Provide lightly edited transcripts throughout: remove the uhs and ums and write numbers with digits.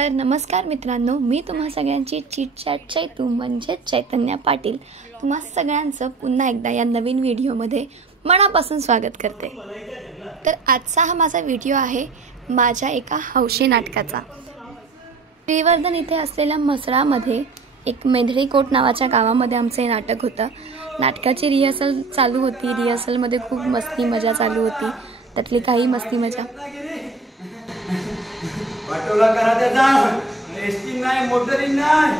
तर नमस्कार मित्रांनो, मी तुम्हा सगळ्यांची चिटचॅट चैतू म्हणजे चैतन्या पाटील तुम्हा सगळ्यांचं पुन्हा एकदा या नवीन व्हिडिओमध्ये मनापासून स्वागत करते। तर आजचा हा माझा व्हिडिओ आहे माझ्या एका हौशी नाटकाचा। श्रीवर्धन इथे असलेल्या मसळामध्ये एक मेंढरीकोट नावाच्या गावामध्ये आमचे नाटक होतं। नाटकाची रिहर्सल चालू होती। रिहर्सलमध्ये खूप मस्ती मजा चालू होती। त्यातली काही मस्ती मजा पाटोला करा त्याचा एसटी नाही मोटरी नाही।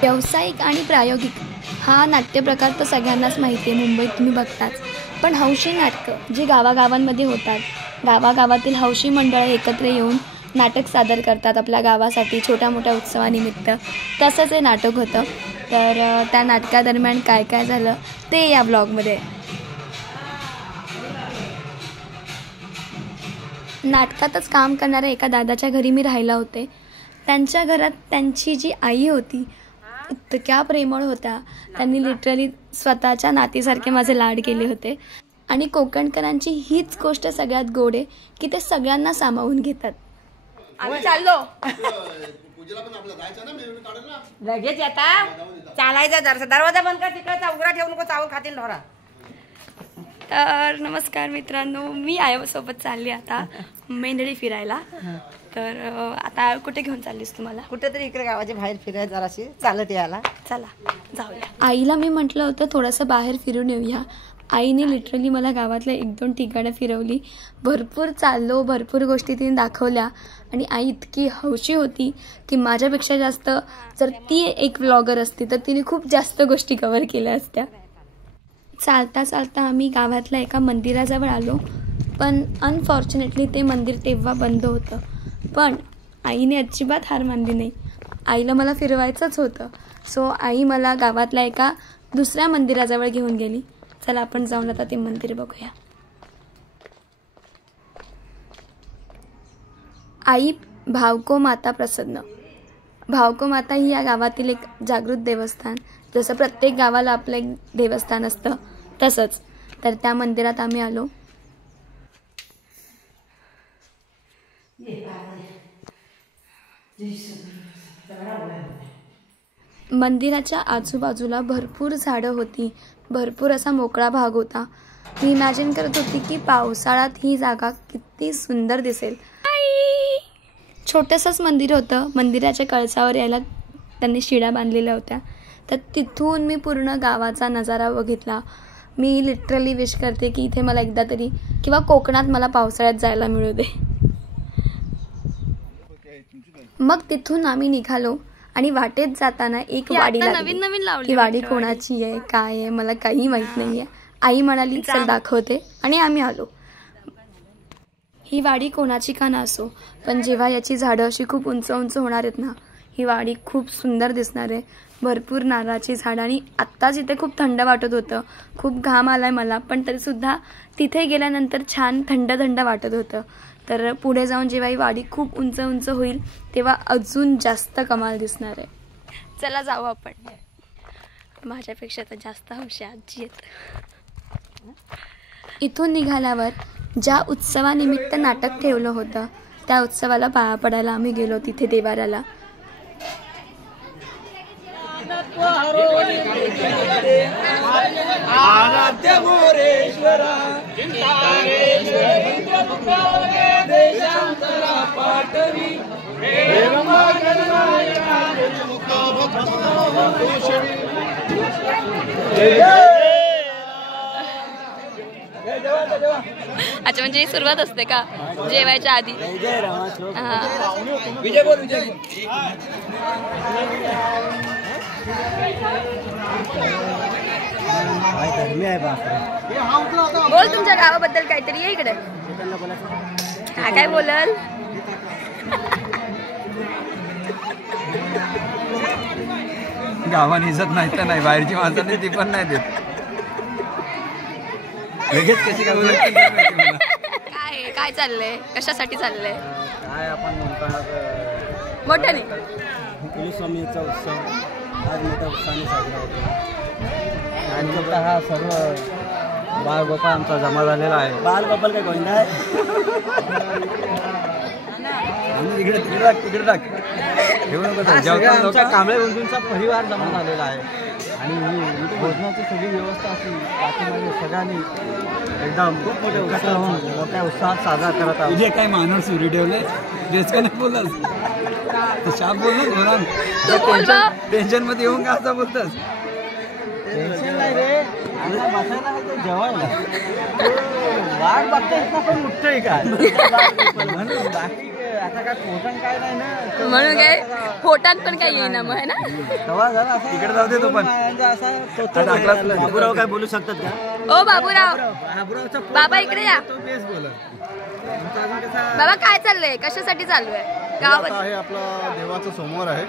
व्यावसायिक आणि प्रायोगिक हा नाट्यप्रकार तर सगळ्यांनाच माहिती आहे, मुंबईत तुम्ही बघताच। पण हौशी नाटकं जी गावागावांमध्ये होतात, गावागावातील हौशी मंडळं एकत्र येऊन नाटक सादर करतात आपल्या गावासाठी छोट्या मोठ्या उत्सवानिमित्त, तसंच हे नाटक होतं। तर त्या नाटकादरम्यान काय काय झालं ते या ब्लॉगमध्ये। नाटकातच काम करणाऱ्या एका दादाच्या घरी मी राहायला होते। त्यांच्या घरात त्यांची जी आई होती इतक्या प्रेमळ होत्या, त्यांनी लिटरली स्वतःच्या नातीसारखे माझे लाड केले होते। आणि कोकणकरांची हीच गोष्ट सगळ्यात गोड आहे की ते सगळ्यांना सामावून घेतात। आम्ही चाललो लगेच आता चालायचा दरवाजा बंद कर, तिकडचा उघडा ठेवू नको, चावून खातील ढोरा। तर नमस्कार मित्रांनो, मी आयोसोबत चालली आता मेंढरी फिरायला। तर आता कुठे घेऊन चाललीस तुम्हाला? कुठेतरी इकडे गावाच्या बाहेर फिरायला जराशी चालत यायला। चला जाऊया। आईला मी म्हटलं होतं थोडंसं बाहेर फिरून येऊया। आईने लिटरली मला गावातल्या 1-2 ठिकाणं फिरवली। भरपूर चाललो, भरपूर गोष्टी तिने दाखवल्या आणि आई इतकी हौशी होती की माझ्यापेक्षा जास्त जर ती एक व्लॉगर असती तर तिने खूप जास्त गोष्टी कव्हर केल्या असत्या। चालता चालता आम्ही गावातल्या एका मंदिराजवळ आलो, पण अनफॉर्च्युनेटली ते मंदिर तेव्हा बंद होतं। पण आईने अजिबात हार मानली नाही, आईला मला फिरवायचंच होतं। सो आई मला गावातल्या एका दुसऱ्या मंदिराजवळ घेऊन गेली। चला आपण जाऊन आता ते मंदिर बघूया। आई भावको माता प्रसन्न। भावको माता ही या गावातील एक जागृत देवस्थान, जसं प्रत्येक गावाला आपलं एक देवस्थान असतं तसंच। तर त्या मंदिरात आम्ही आलो। मंदिराच्या आजूबाजूला भरपूर झाडं होती, भरपूर असा मोकळा भाग होता। मी इमॅजिन करत होती की पावसाळ्यात ही जागा किती सुंदर दिसेल। छोटंसंच मंदिर होतं। मंदिराच्या कळसावर यायला त्यांनी शिड्या बांधलेल्या होत्या। तर तिथून मी पूर्ण गावाचा नजारा बघितला। मी लिटरली विश करते की इथे मला एकदा तरी किंवा कोकणात मला पावसाळ्यात जायला मिळू दे। मग तिथून आम्ही निघालो आणि वाटेत जाताना एक वाडी लागली। ही वाडी कोणाची आहे काय आहे मला काही माहित नाहीये। आई म्हणाली चल दाखवते आणि आम्ही आलो। ही वाडी कोणाची का नसो, पण जेव्हा याची झाडं अशी खूप उंच उंच होणार आहेत ना, ही वाडी खूप सुंदर दिसणार आहे। भरपूर नारळाची झाडं आणि आत्ताच इथे खूप थंड वाटत होतं, खूप घाम आलाय मला, पण तरीसुद्धा तिथे गेल्यानंतर छान थंड थंड वाटत होतं। तर पुढे जाऊन जेव्हा ही वाडी खूप उंच उंच होईल तेव्हा अजून जास्त कमाल दिसणार आहे। चला जाऊ आपण। माझ्यापेक्षा तर जास्त हौशी आजी आहेत। इथून निघाल्यावर ज्या उत्सवानिमित्त नाटक ठेवलं होतं त्या उत्सवाला पाया पडायला आम्ही गेलो तिथे देवाऱ्याला। अच्छा, म्हणजे सुरुवात असते का जेवायच्या आधी? बोल तुमच्या गावाबद्दल काहीतरी आहे इकडे। काय बोलल? गावाने इज्जत नाही तर नाही, बाहेरची माणसाने ती पण नाही देत। लगेच कशी काय काय चाललंय, कशासाठी चाललंय? काय आपण म्हणतात मोठ्याने कुलस्वामीचा उत्सव आज मोठ्या उत्साहाने साजरा होतो आणि आता हा सर्व बाळगोपाळ आमचा जमा झालेला आहे. बाळगोपाळ काय कोणता आहे? तिकडे टाक आमच्या कांबळे बंधूंचा परिवार जमा झालेला आहे आणि भोजनाची सगळी व्यवस्था असेल पाठीमागे सगळ्यांनी एकदम खूप मोठ्या उत्साहात साजरा करत आहोत. तुझे काय माणूस सुरू ठेवले तेच का नाही बोलत शाप बोलला टेन्शन मध्ये येऊन का असं बोलतस? टेन्शन नाही रे, आता बसायला आहे ते जेवायला वाट बघता इथं पण उठतोय काय म्हणून बाकी आता काय पोटात काय नाही ना म्हणून काय पोटात पण काय येईना मग है ना. तेव्हा झाला तिकडे जाऊ दे तो पण बाबूराव काय बोलू शकतात का? ओ बाबूराव, बाबा इकडे या. बाबा काय चाललंय, कशासाठी चालू आहे गावात? आहे आपला देवाचा सोमवार आहे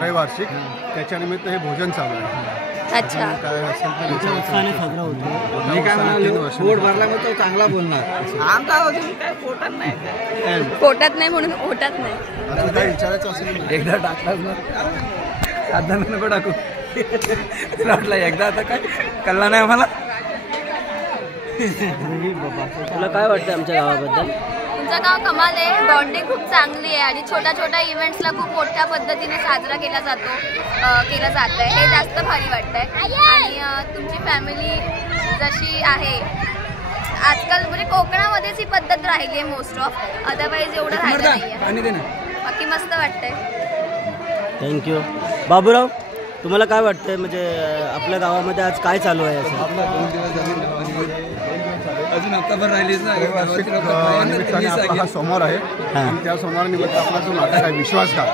रविवार्षिक, त्याच्या निमित्त हे भोजन चालू आहे. अच्छा, काय असेल तर उत्साहाने साजरा होतो. मी काय म्हणालो पोट भरला मग तो चांगला बोलणार. आमचा काय पोटात नाही, पोटात नाही म्हणून ओटात नाही. आता काय विचारायचं असेल एकदा टाकलाच ना, आता नको टाकू. तुला वाटलं एकदा आता काय कळला नाही मला. तुला काय वाटतं आमच्या गावाबद्दल? तुमचं गाव कमाल आहे, बॉन्डिंग खूप चांगली आहे आणि छोट्या छोट्या इव्हेंट्सला खूप मोठ्या पद्धतीने साजरा केला जात आहे. हे जास्त भारी वाटतंय. आणि तुमची फॅमिली जशी आहे आजकाल, म्हणजे कोकणामध्येच ही पद्धत राहिली आहे मोस्ट ऑफ, अदरवाईज एवढं राहिलं नाहीये. बाकी मस्त वाटतंय. थँक्यू. बाबूराव, तुम्हाला काय वाटतंय, म्हणजे आपल्या गावामध्ये आज काय चालू आहे? अजून हप्ताभर राहिलीच ना. हा सोमवार आहे आणि त्या सोमवारानिमित्त आपला जो नाटक आहे विश्वासघात,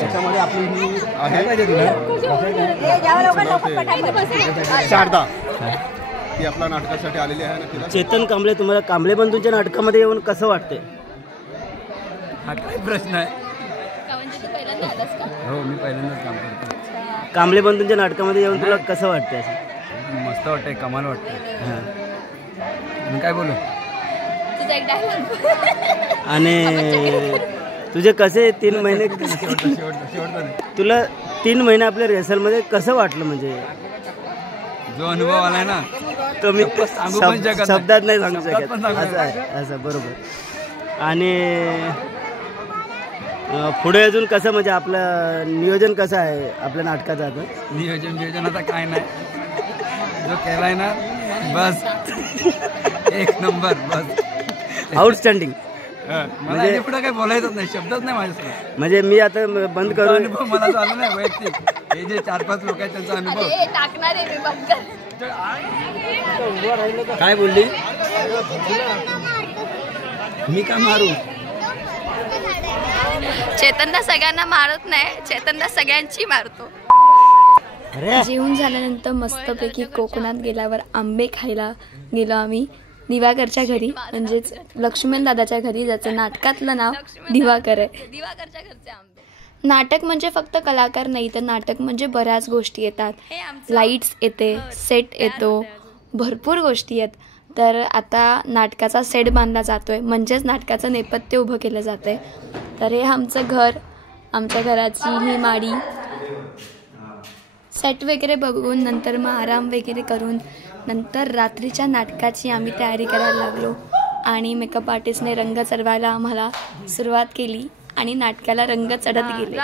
त्याच्यामध्ये आपली ही आहे शारदा, ती आपल्या नाटकासाठी आलेली आहे ना. तिला चेतन कांबळे, तुम्हाला कांबळे बंधूंच्या नाटकामध्ये येऊन कसं वाटतंय? हा काय प्रश्न आहे. हो, मी पहिल्यांदाच काम करतो. कांबळे बंधूंच्या नाटकामध्ये येऊन तुला कसं वाटतंय? मस्त वाटतंय, कमाल वाटतंय. हां, मी काय बोलू? आणि तुझे कसे 3 महिने तुला 3 महिने आपल्या रिहर्सलमध्ये कसं वाटलं? म्हणजे जो अनुभव आलाय ना तो मी शब्दात नाही सांगू शकत. असं आहे, असं बरोबर. आणि पुढे अजून कसं, म्हणजे आपलं नियोजन कसं आहे आपल्या नाटकाचं? आता नियोजन आता काय नाही, जो केलाय ना बस एक नंबर, बस आउटस्टँडिंग. म्हणजे पुढे काही बोलायचंच नाही, शब्दच नाही माझ्यासमोर. म्हणजे मी आता बंद करू. अनुभव मला झाला नाही वैयक्तिक, हे जे 4-5 लोक आहेत त्यांचा अनुभव. काय बोलली? मी का मारू? चेतनदा सगळ्यांना मारत नाही, चेतनदा सगळ्यांची मारतो. जेवून झाल्यानंतर मस्तपैकी कोकणात गेल्यावर आंबे खायला गेलो आम्ही दिवाकरच्या घरी, म्हणजेच लक्ष्मण दादाच्या घरी, ज्याचं नाटकातलं नाव दिवाकर आहे. दिवाकरच्या घरचे आंबे. नाटक म्हणजे फक्त कलाकार नाही, तर नाटक म्हणजे बऱ्याच गोष्टी येतात. लाईट्स येते, सेट येतो, भरपूर गोष्टी आहेत. तर आता नाटकाचा सेट बांधला जातोय, म्हणजेच नाटकाचं नेपथ्य उभं केलं जातंय. तर हे आमचं घर, आमच्या घराची ही माडी, सेट वगैरे बघून नंतर मग आराम वगैरे करून नंतर रात्रीच्या नाटकाची आम्ही तयारी करायला लागलो. आणि मेकअप आर्टिस्टने रंग चढवायला आम्हाला सुरुवात केली आणि नाटकाला रंग चढत गेले.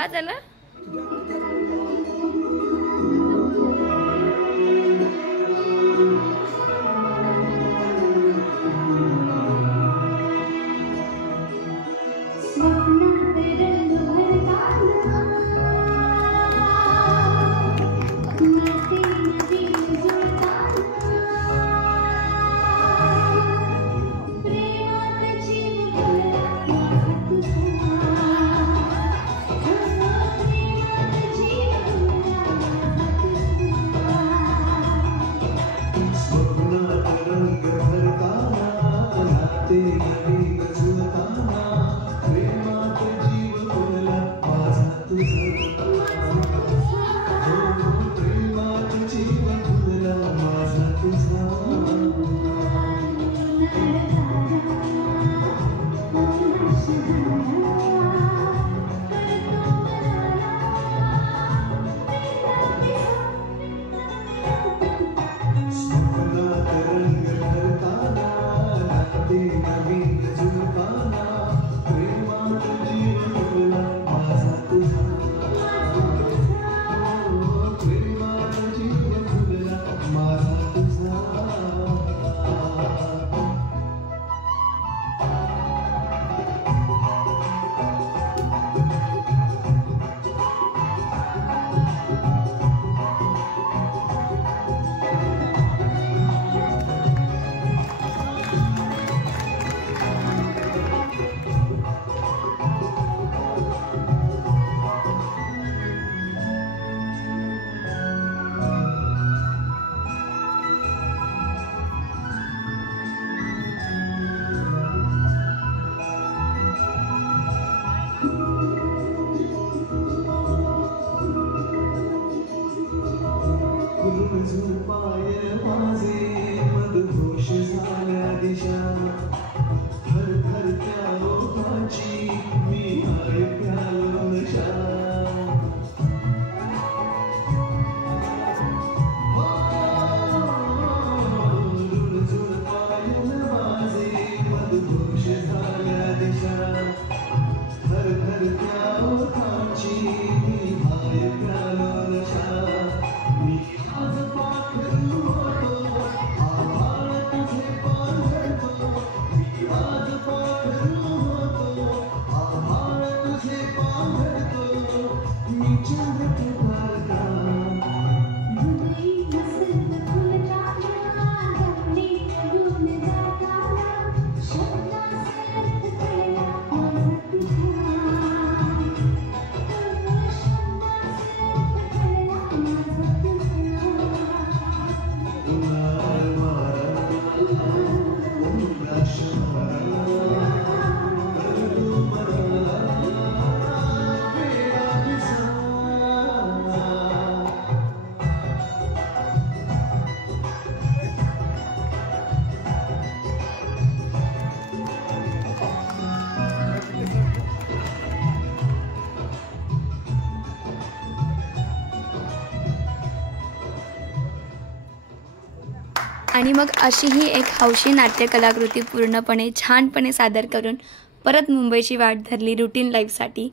आणि मग अशी ही एक हौशी नाट्य कलाकृती पूर्णपणे छानपणे सादर करून परत मुंबईची वाट धरली रुटीन लाईफसाठी.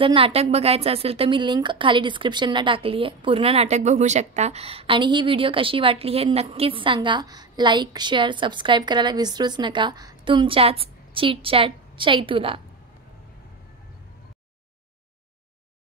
जर नाटक बघायचं असेल तर मी लिंक खाली डिस्क्रिप्शनला टाकली आहे, पूर्ण नाटक बघू शकता. आणि ही व्हिडिओ कशी वाटली हे नक्कीच सांगा. लाईक शेअर सबस्क्राईब करायला विसरूच नका. तुमच्याच चिट चॅट चैतूला.